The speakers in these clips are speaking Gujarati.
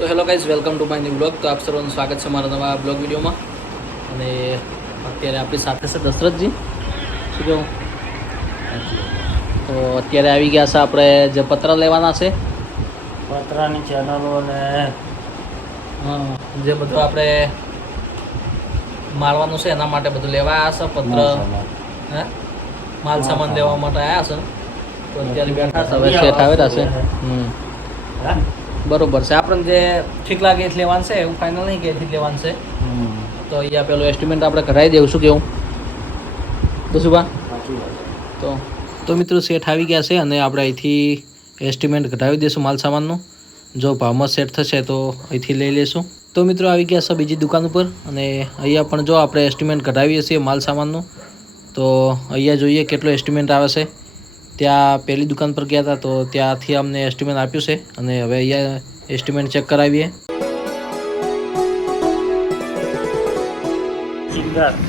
તો hello guys, welcome to my new blog. તો આપ સર્વનું સ્વાગત છે મારા નવા બ્લોગ વિડીયોમાં. અને અત્યારે આપણી સાથે છે દશરથજી. શું કહું? તો અત્યારે આવી ગયા છે આપણે જે પત્ર લેવાના છે, પતરાની ચેનલો ને જે બધું આપણે મારવાનું છે એના માટે બધું લેવા આવ્યા છે. પત્ર હે માલ સામાન લેવા માટે આવ્યા છે. તો અત્યારે બેઠા છે, હવે શેઠ આવેલા છે. બરોબર છે. આપણને જે ઠીક લાગે એ લેવાનું છે, એવું ફાઇનલ નહીં કે એથી લેવાનું છે. તો અહીંયા પેલું એસ્ટિમેટ આપણે કરાવી દેવું. શું કેવું દસુભા? તો મિત્રો સેટ આવી ગયા છે અને આપણે અહીંથી એસ્ટિમેટ કઢાવી દઈશું માલ સામાનનું. જો ભાવમાં સેટ થશે તો અહીંથી લઈ લઈશું. તો મિત્રો આવી ગયા છે બીજી દુકાન ઉપર અને અહીંયા પણ જો આપણે એસ્ટિમેટ કઢાવીએ છીએ માલ સામાનનું. તો અહીંયા જોઈએ કેટલો એસ્ટિમેટ આવે છે. ત્યાં પહેલી દુકાન પર ગયા હતા તો ત્યાંથી અમને એસ્ટિમેટ આપ્યું છે અને હવે અહીંયા એસ્ટિમેટ ચેક કરાવીએ.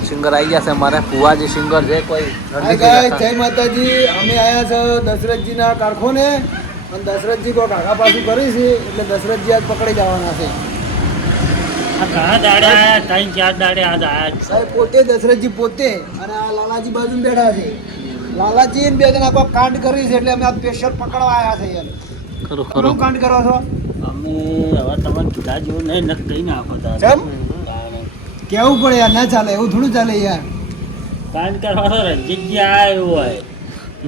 સિંગર આવી ગયા છે અમારે ફુવાજી સિંગર છે કોઈ. જય માતાજી. અમે આવ્યા છે દશરથજીના કારખાને અને દશરથજી કોઈ કાકા પાછું કરી છે એટલે દશરથજી આજ પકડી જવાના છે. સાહેબ પોતે દશરથજી પોતે અને આ લાલાજી બાજુ બેઠા છે. લાલાજી બે જણા કોઈ કાંડ કરી છે એટલે અમે આ સ્પેશિયલ પકડવા આવ્યા છે યાર. ખરું શું કાંડ કરો છો? અમે હવે તમે કીધા જેવું નહીં નથી કહી નાખો. કેમ કેવું પડે યાર? ના ચાલે એવું થોડું ચાલે યાર. કાંડ કરવાનો રણજીતજી આવ્યો હોય.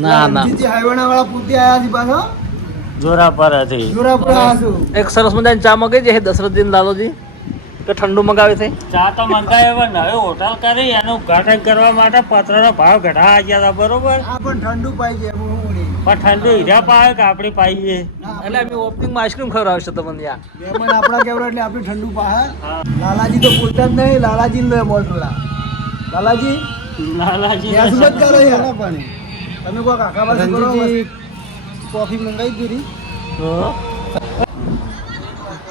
ના ના, રણજીતજી હાઈવાણા વાળા પોતે આવ્યા છે પાછો. જોરાપર હતી. જોરાપુર આવ્યા છું. એક સરસ મજાની ચા મગાવી છે દશરથજી લાલોજી કે ઠંડુ મગાવે છે? ચા તો મંગાવી હવે નવી હોટલ કરી એનું ઉદ્ઘાટન કરવા માટે પત્રનો ભાવ ઘટા ગયા હતા. બરોબર, આ પણ ઠંડુ પાઈ ગયા બહુ નહીં. પણ ઠંડુ હીરા પાવે કે આપણી પાઈએ. એટલે અમે ઓપનિંગમાં આઈસ્ક્રીમ ખવડાવશે તમને યાર. મહેમાન આપણા કેવડા એટલે આપણે ઠંડુ પાહે. લાલાજી તો બોલતા જ નહીં. લાલાજી લે મોલ થોડા. લાલાજી લાલાજી યાર સુબત કરો યાર પાણી. તમે કોઈ કાકા પાસે કરો કોફી મંગાવી દીધી.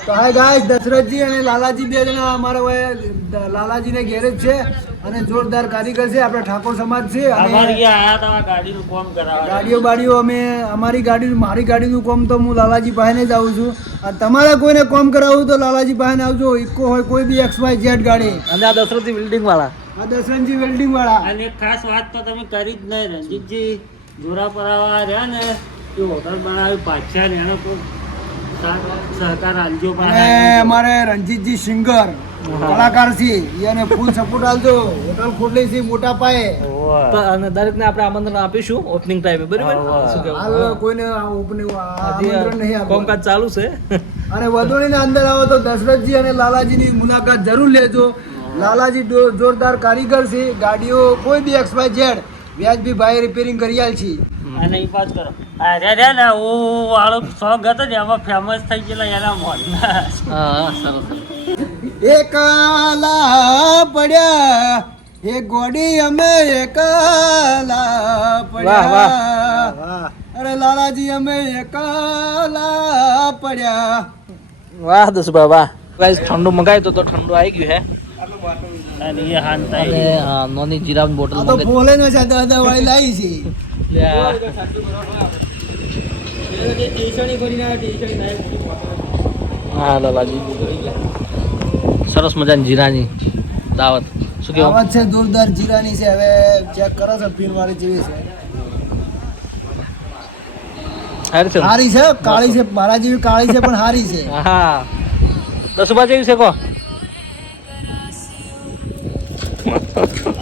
તો હાય ગાઈસ, દશરથજી અને લાલાજી બે જણા અમારા લાલાજીને ગેરેજ છે અને જોરદાર કારીગર છે. આપણે ઠાકોર સમાજ છે અમારી અને ગયા હતા ગાડીનું કામ કરાવવા. બાડીઓ અમે મારી ગાડીનું કામ તો હું લાલાજી પાસે જ આવું છું. અને તમારે કોઈને કામ કરાવવું તો લાલાજી પાસે આવજો. ઇકો હોય કોઈ બી XYZ ગાડી. અને આ દશરથજી બિલ્ડિંગ વાળા, આ દશરથજી વેલ્ડિંગ વાળા. અને એક ખાસ વાત તો તમે કરી જ નહીં. રણજીતજી જોરાપરાવા રહ્યા ને એ હોટલ બનાવી પાછા ને એનો કોઈ સહકાર આલજો. અને અમારે રણજીતજી સિંગર કલાકાર છે એને ફૂલ સપોર્ટ આલજો. હોટલ ખોલી છે મોટા પાયે. અને દરેકને આપણે આમંત્રણ આપીશું ઓપનિંગ ટાઈમે. બરાબર? શું કહેવું? હાલ કોઈને આમંત્રણ નહીં આપો. કામકાજ ચાલુ છે. અને વધોણીને અંદર આવો તો દશરથજી અને લાલાજીની મુલાકાત જરૂર લેજો. લાલાજી જોરદાર કારીગર છે. ગાડીઓ કોઈ બી XYZ વ્યાજબી ભાઈ રિપેરિંગ કરી આલ છે. અને એ પાસ કરો. અરે રે ને ઓ વાળો સોંગ હતો ને એમાં ફેમસ થઈ ગયેલા એના મોઢના. હા સરસ. એકલા પડ્યા એ ગોડી અમે એકલા પડ્યા. અરે લાલાજી અમે એકલા પડ્યા. વાહ દસબા વાહ. ગાઈસ ઠંડુ મંગાવ્યું તો ઠંડુ આવી ગયું હે. અને એ હાનતા અને હા, નોની જીરાની બોટલ આ તો મંગાવી. ફોલે નો છે દાદા વાળી લાવી છે. હા લાલાજી સરસ મજાની જીરાની દાવત. શું કેવું? આવાજ છે જોરદાર જીરાની છે. હવે ચેક કરો છો પીણ વાળી જેવી છે. સારી છે. હારી છે, કાળી છે. મારા જેવી કાળી છે પણ હારી છે. હા દસબા જેવી છે કો.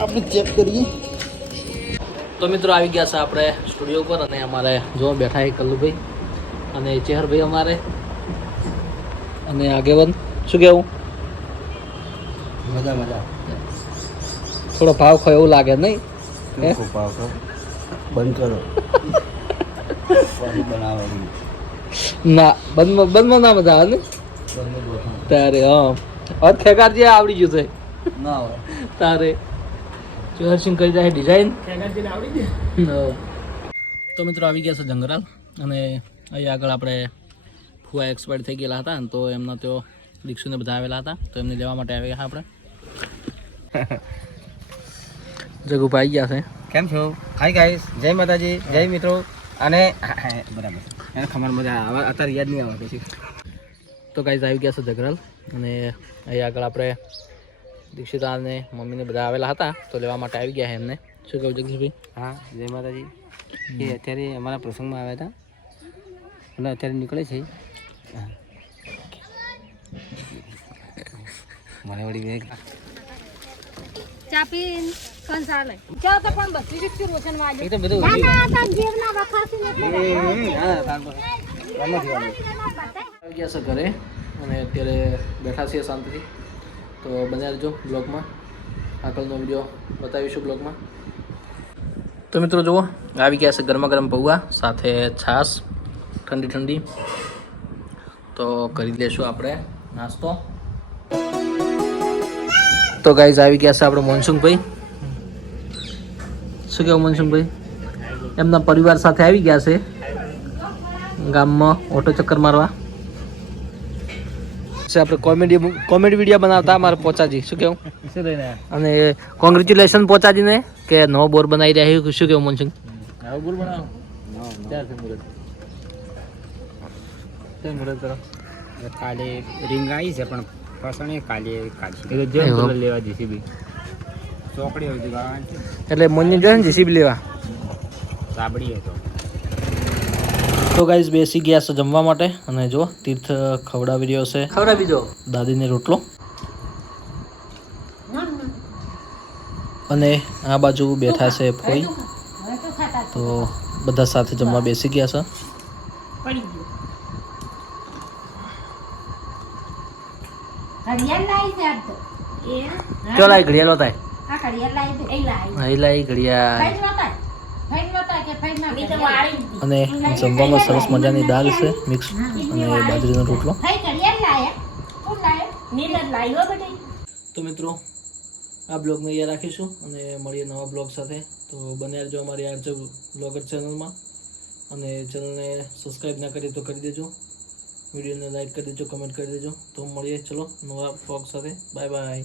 આપણે ચેક કરીએ. તો મિત્રો આવી ગયા છે આપણે સ્ટુડિયો પર અને અમારે જો બેઠા છે કલ્લુભાઈ અને ચેહરભાઈ અમારે અને આગેવન. શું કેવું? મજા મજા. થોડો ભાવ ખો એવું લાગે નહીં? બંધ કરો. ના બંધમાં ના મજા આવે ને તારે. હા હવે ખેગારજી આવડી ગયું છે ના હોય તારે. હરસિંગ કરી જાય ડિઝાઇન. તો મિત્રો આવી ગયા છે જંગરાલ અને અહીં આગળ આપણે ફુવા એક્સપાયર થઈ ગયેલા હતા ને તો એમના તો દીક્ષુને બધા આવેલા હતા તો એમને લેવા માટે આવ્યા આપણે. જગુભાઈ આવી ગયા છે. કેમ છો? હાય ગાઈસ, જય માતાજી, જય મિત્રો. અને બરાબર એને ખબર મજા આવે અત્યારે યાદ નહીં આવે પછી તો ગાઈઝ આવી ગયા છે જગરાલ અને અહીં આગળ આપણે દીક્ષિતા અને મમ્મીને બધા આવેલા હતા તો લેવા માટે આવી ગયા છે એમને. શું કહું જગદીશભાઈ? હા જય માતાજી. એ અત્યારે અમારા પ્રસંગમાં આવ્યા હતા અને અત્યારે નીકળે છે. મને વળી બે ચાપીન કંસાલે ચા તો પણ બધી જ રોશન વાજે એ તો બધું ના ના જીવના વખાસી ને આવી ગયા છે ઘરે અને અત્યારે બેઠા છીએ શાંતિથી. તો બન્યા રહેજો બ્લોગમાં, આગળનો વિડીયો બતાવીશું બ્લોગમાં. તો મિત્રો જુઓ આવી ગયા છે ગરમા ગરમ પૌવા સાથે છાશ ઠંડી ઠંડી. તો કરી લેશું આપણે નાસ્તો. તો ગાઈઝ આવી ગયા છે આપણે મોનસુંગભાઈ. શું કહેવું મોનસુંગભાઈ? એમના પરિવાર સાથે આવી ગયા છે ગામમાં ઓટો ચક્કર મારવા. આપણે કોમેડી વિડીયો બનાવતા અમારા પોચાજી. શું કેવું? શું લઈને અને કોંગ્રેચ્યુલેશન પોચાજીને કે નવો બોર બનાવી રહ્યા છે. શું કેવું મોનસુંગ? આવું બોલ બનાવો. ક્યારથી મુહૂર્ત? ક્યાં મુહૂર્ત કરો? કાલે રિંગ આવી છે પણ પસંદ કાલે કાઢી લેવા જીસીબી ચોકડી હતી ગાવાની એટલે મોનની જાય ને જીસીબી લેવા સાબડી હતો. તો ગાઈઝ બેસી ગયા છે જમવા માટે અને જો તીર્થ ખવડાવી રહ્યો છે. ખવડાવી દો દાદીને રોટલો. અને આ બાજુ બેઠા છે ફોઈ. તો બધા સાથે જમવા બેસી ગયા છે. પડી ગયો ઘડિયાળ લાવી છે આજ તો એ ચલો આ ઘડિયાળો થાય. આ ઘડિયાળ લાવી છે એ લાવી અહીં ઘડિયાળ. ફાઈન નતા કે ફાઈન ના તો વાળી અને જમવામાં સરસ મજાની દાળ છે મિક્સ અને બાજરીનો રોટલો. ફાઈ ઘડિયાળ લાયા કોણ લાયા નીલર લાવ્યો બેટી. તો મિત્રો આ બ્લોગને અહીંયા રાખીશું અને મળીએ નવા બ્લોગ સાથે. તો બન્યા રહેજો અમારી આરજે બ્લોગર ચેનલમાં અને ચેનલને સબસ્ક્રાઈબ ના કરીએ તો કરી દેજો, વિડીયોને લાઈક કરી દેજો, કમેન્ટ કરી દેજો. તો મળીએ ચલો નવા બ્લોગ સાથે. Bye bye.